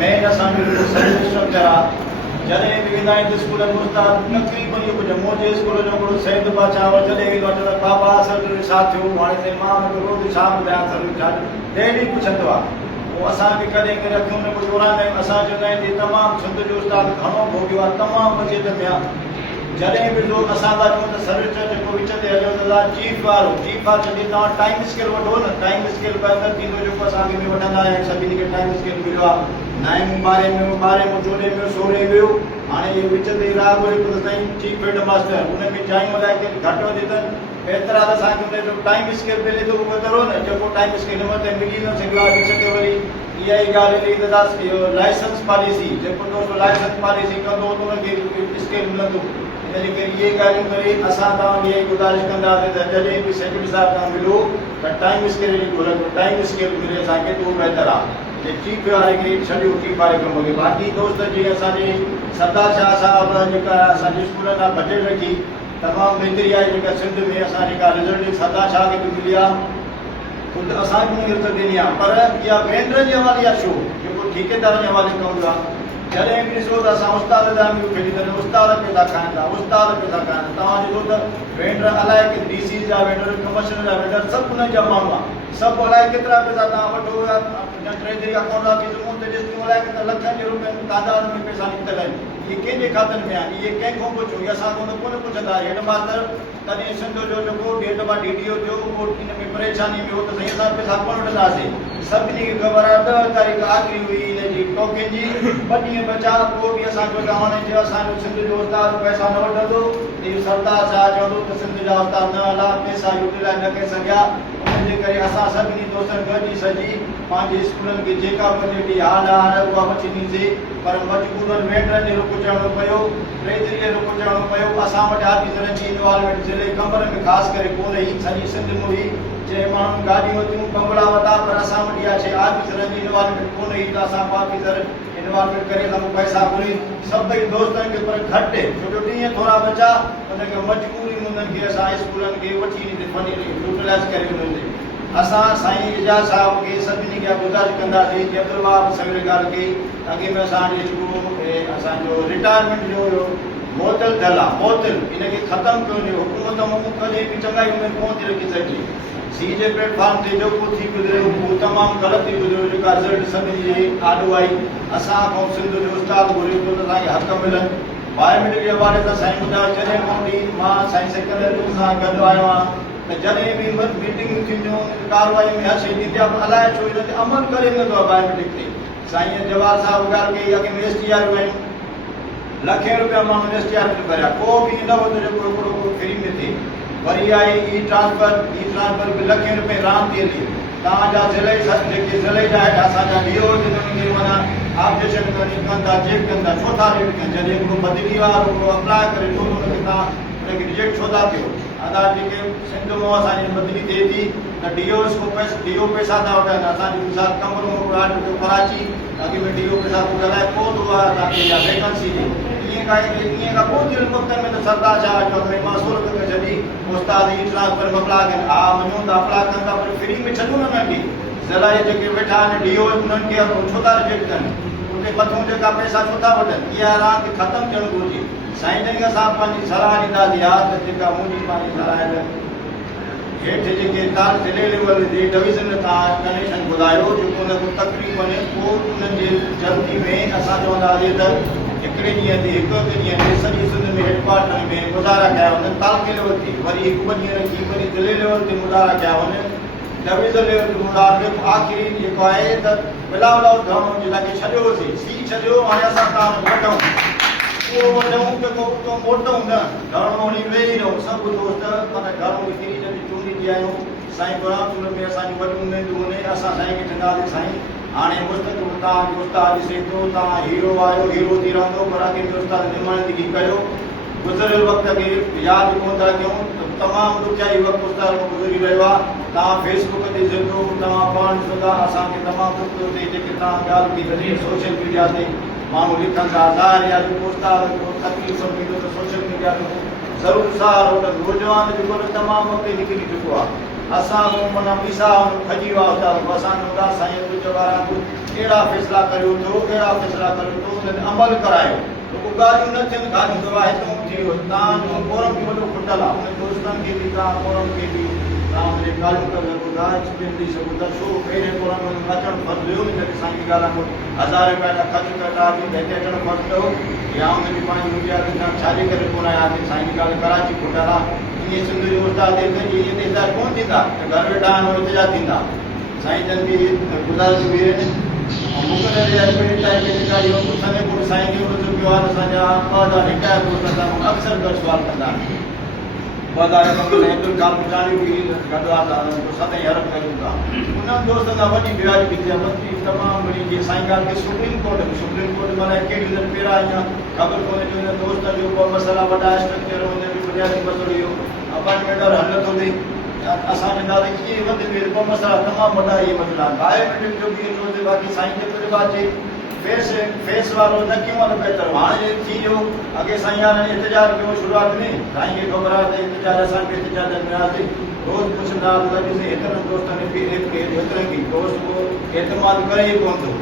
मेन असांजो service structure आहे जॾहिं बि वेंदा आहिनि स्कूलनि में उस्ताद तक़रीबन इहो कुझु मुंहिंजे स्कूल जो हिकिड़ो सैद बादशाह जॾहिं वेंदो आहे चवंदो बाबा सर छा थियो हाणे मां रोज़ छा ॿुधायां सर छा डेली पुछंदो आहे पोइ असां बि कॾहिं कॾहिं अखियूं में कुझु उड़ाईंदा आहियूं असां चवंदा आहियूं कि तमामु सिंध जो उस्ताद घणो भोॻियो आहे तमामु मज़े थिया जॾहिं बि लोग असां था चऊं त सर्विस जेको विच ते हलियो त चीफ वारो चीफ आहे चवंदी तव्हां टाइम स्केल वठो न टाइम स्केल बहितर थींदो जेको असांखे बि वठंदा आहियूं सभिनी खे टाइम स्केल मिलियो आहे 9 12 में 12 में 14 में 16 वियो हाणे इहो विच ते राॻो हिकु त साईं चीफ हेड मास्टर हुन में चाहियूं अलाए के घटि वधि अथनि एतिरा त असांखे हुनजो टाइम स्केल पहले त उहो करो न जेको टाइम स्केल मथे मिली न सघियो आहे विच ते वरी इहा ई ॻाल्हि हिकिड़ी त इहो लाइसेंस पॉलिसी जेको दोस्त लाइसेंस पॉलिसी कंदो त हुनखे स्केल मिलंदो इन करे इहे ॻाल्हियूं करे असां तव्हांखे इहा गुज़ारिश कंदासीं त जॾहिं बि सेक्रेटरी साहिब खां मिलो त टाइम स्केल जी ॻोल्हा टाइम स्केल मिले असांखे त उहो बहितर आहे चीफ वारे खे छॾियो चीफ वारे खे मोकिले बाक़ी दोस्त जीअं असांजे सरदार शाह साहिब जेका असांजे स्कूलनि जा बजट रखी तमामु बहितरी आहे जेका सिंध में असां जेका रिज़ल्ट सरदार शाह खे बि मिली आहे ख़ुदि असांखे बि रिज़ल्ट ॾिनी आहे पर इहा वेंडर जे हवाले आहे शो जेको ठेकेदार जे हवाले कयूं था जॾहिं बि ॾिसो त असां उस्ताद जा बि खेॾी था उस्ताद पैसा खाइनि था उस्ताद पैसा खाइनि तव्हां ॾिसो त वेंडर अलाए कि DC जा वेंडर कमर्शियल जा वेंडर सभु उन्हनि जा माण्हू आहे सभु अलाए केतिरा पैसा तव्हां वठो या ट्रेजरी अकाउंट ऑफिस मूं ते ॾिसूं अलाए कि लखनि जे रुपयनि तादाद में पैसा निकितल आहिनि इहे कंहिंजे खातनि में आहिनि इहे कंहिंखां पुछो इहे असां कोन पुछंदा हेड मास्टर तॾहिं सिंध जो जेको ॾेढ मां DDO थियो उहो इन में परेशानी में हो त साईं असां पैसा कोन वठंदासीं सभिनी खे ख़बर आहे 10 तारीख़ आख़िरी हुई हिन जी टोकन जी 2 ॾींहं बचा पोइ बि असांखे हाणे जो असांजो सिंध जो उस्ताद पैसा न वठंदो इहो सरदार छा चवंदो त सिंध जा उस्ताद न हला पैसा यूटिलाइज़ न करे सघिया उनजे करे असां सभिनी दोस्तनि गॾिजी सॼी पंहिंजे स्कूलनि खे जेका बजटी हाल आहे उहा वठी ॾींदीसीं पर मजबूरनि वेंडरनि जो रुख चवणो पियो ट्रेजरीअ जो रुख चवणो पियो असां वटि ऑफिसरनि जी इनवॉल्वमेंट ज़िले कमर में ख़ासि करे कोन हुई सॼी सिंध में हुई जे माण्हू गाॾियूं वरितियूं बंगला वरिता पर असां वटि इहा शइ ऑफिसरनि जी इनवॉल्वमेंट कोन हुई त असां ऑफिसर इनवॉल्वमेंट करे सभु पैसा घुरी सभई दोस्तनि खे पर घटि छो जो ॾींहं थोरा बचा उनखे मजबूरी में उन्हनि खे असां स्कूलनि खे वठी यूटिलाइज़ करे उन्हनि असां साईं एजाज़ साहिब खे सभिनी खे गुज़ारिश कंदासीं कि अब्दुल वहाब सवेर ॻाल्हि कई अॻे में असांजे जेको असांजो रिटायरमेंट जो हुयो मोतल थियल आहे मोतल इनखे ख़तमु कयो वञे हुकूमत मां कॾहिं बि चङाई उमेदु कोन थी रखी सघे सी जे प्लेटफॉर्म ते जेको थी गुज़रियो उहो तमामु ग़लति थी गुज़रियो जेका रिज़ल्ट सभिनी जी आॾो आई असां खां सिंध जो उस्ताद घुरियो थो त असांखे हक़ मिलनि बायोमेट्रिक जे हवाले सां साईं ॿुधायो जॾहिं कोन ॾी मां साईं सेक्रेटरी सां गॾु आयो आहियां त जॾहिं बि मीटिंग थींदियूं कारवाई में हर शइ थींदी आहे अलाए छो हिन ते अमल करे नथो आहे बायोमेट्रिक ते साईं जवाहर साहिब ॻाल्हि कई अॻे में STR आहिनि लखे रुपया माण्हू STR में भरिया को बि न हो त जेको हिकिड़ो फ्री में थिए वरी आई ई ट्रांसफर बि लखे रुपए राम थी हली तव्हांजा सिलाई जेके सिलाई जा हेठि असांजा DO जिनखे माना ऑब्जेक्शन कनि था चेक कनि था छो था रेट कनि जॾहिं हिकिड़ो बदिली वारो हिकिड़ो अप्लाई करे थो हुनखे तव्हां हुनखे रिजेक्ट छो था कयो अदा जेके सिंध मां असांजी बदिली थिए थी त DO पैसा था वठनि असांजी मिसाल कमरो कराची अॻे में DO पैसा को ॻाल्हाए पोइ तव्हांखे इहा वैकेंसी ईअं खां पोइ थियल वक़्तनि में त सरदार छा चवंदो में मां सूरत में छॾी उस्ताद ई ट्रांसफर में अप्लाई कनि हा मञूं था अप्लाई कनि था पर फ्री में छॾूं न उन्हनि खे ज़राए जेके वेठा आहिनि DO उन्हनि खे छो था रिजेक्ट कनि उते मथां जेका पैसा छो था वठनि इहा रांदि ख़तमु थियणु घुरिजे साईं जन खे असां पंहिंजी सलाह ॾींदासीं हा त जेका मुंहिंजी पंहिंजी सलाह आहे हेठि जेके तार ज़िले लेवल ते डिवीज़न तव्हां कनेक्शन ॿुधायो जेको हुनखे तकलीफ़ पोइ उन्हनि जे जल्दी में असां चवंदासीं त हिकिड़े ॾींहं ते हिकु ॾींहं ते सॼी सिंध में हेडक्वार्टर में मुज़ाहरा कया वञनि तालुके लेवल ते वरी 1-2 ॾींहं रखी वरी ज़िले लेवल ते मुज़ाहरा कया वञनि डिवीज़न लेवल ते मुज़ाहरा आख़िरी जेको आहे त बिलावल धर्म जे लाइ छॾियोसीं सी छॾियो हाणे असां तव्हां वठूं उहो वठूं जेको उतो मोटूं न घणो वञी वेही रहूं सभु दोस्त माना घणो किरी जॾहिं चूंडी आहियूं साईं गुलाम में असांजी वॾियूं उमेदूं हुन असां साईं खे चवंदासीं साईं हाणे मुस्तक़िल तव्हांजो उस्ताद ॾिसे थो तव्हां हीरो आहियो हीरो थी रहंदो पर अॻे में उस्ताद निर्माणदगी कयो गुज़रियल वक़्त खे यादि कोन था कयूं तमामु ॾुखियाई वक़्तु उस्ताद में गुज़री रहियो आहे तव्हां फेसबुक ते ॾिसो तव्हां पाण ॾिसो था असांखे तमामु दुख ते जेके तव्हां ॻाल्हि थी कढी सोशल मीडिया ते माण्हू लिखनि था ज़ाहिर या जेको उस्ताद तकलीफ़ सम्झो त सोशल मीडिया ते ज़रूरु सार उन नौजवान जेको तमामु अॻिते निकिरी चुको आहे असां माना मीसा खजी वियो आहे उस्ताद असां साईं जवाहर अहिड़ा फ़ैसिला करियो थो अहिड़ा फ़ैसिला करियो थो उन ते अमल करायो त को ॻाल्हियूं न थियनि ॻाल्हियूं त वाह हितां थी वियो तव्हांजो कोरम बि वॾो खुटल आहे उन दोस्तनि खे बि तव्हां कोरम खे बि तव्हां हुनजे ॻाल्हियूं करे सघो था एक्सपीरियंस ॾेई सघो था छो पहिरें कोरम में अचणु फर्ज़ु हुयो न जॾहिं साईं जी ॻाल्हि आहे 1000 रुपया जा ख़र्चु कटा थी त हिते अचणु फर्ज़ु अथव या हुनजी पंहिंजी रुपया तव्हां छाजे करे कोन आया साईं जी ॻाल्हि कराची खुटल आहे ईअं सिंध जो उस्ताद ईअं त इंतज़ार कोन थींदा त घर वेठा आहिनि इंतज़ार थींदा साईं जन खे गुज़ारिश बि मुक़रर जे पहिरीं टाइम में जेका इहो पुछंदे पोइ साईं खे उहो चुकियो आहे असांजा 2001 दोस्त असां अक्सर गॾु सुवाल कंदा आहिनि 2001 अब्दुल काल पुछाणी बि गॾु आहे सदाईं हरफ कयूं था उन्हनि दोस्तनि सां वॾी बिरादरी थी आहे वॾी तमामु घणी जीअं साईं ॻाल्हि खे सुप्रीम कोर्ट माना कहिड़ी ॾींहं पहिरां अञा ख़बर कोन्हे जो हिन दोस्तनि जो को मसइला वॾा स्ट्रक्चर हुन जो बुनियादी मसइलो इहो अपार्टमेंट हल नथो थिए असां चवंदासीं कीअं वधे को मसइला तमामु वॾा इहे मसइला बायोमेट्रिक जो बि एतिरो थिए बाक़ी साईं जेको रिवाज अचे फेस वारो न कयूं आहे बहितर हाणे थी वियो अॻे साईं हाणे इंतज़ारु कयो शुरूआति में साईं खे ख़बर आहे त इंतज़ारु असांखे इंतज़ार वियासीं रोज़ु पुछंदा हुआसीं हेतिरनि दोस्तनि हेतिरनि खे दोस्त को एतमाद करे ई कोन थो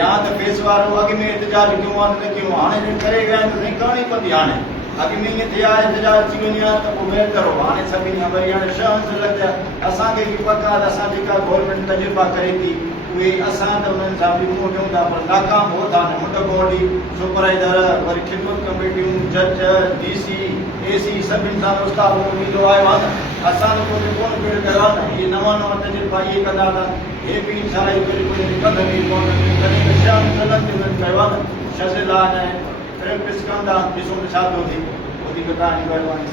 या त फेस वारो अॻु में इंतज़ारु कयूं आहे न कयूं हाणे करे विया आहिनि त साईं करणी पवंदी हाणे अॻु में ईअं थिया इंतज़ारु थी वञे हा त पोइ बहितर हो हाणे सभिनी वरी हाणे 6 अंश लॻिया असांखे बि पका असां जेका गवर्नमेंट तजुर्बा करे थी उहे असां त उन्हनि सां बि मुंहुं ॾियूं था पर नाकाम हो था न मुंड गोड़ी सुपरवाइज़र वरी खिदमत कमेटियूं जज DC AC सभिनी सां उस्ताद ईंदो आयो आहे न असां त कोन कोन पेड़ कयो आहे न इहे नवां तजुर्बा इहे कंदा था हे बि साराई करे कंदनि कोन कॾहिं 6 अंश उन्हनि कयो आहे न शज़िला ऐं प्रैक्टिस कंदा ॾिसूं त छा थो थिए वधीक तव्हांजी महिरबानी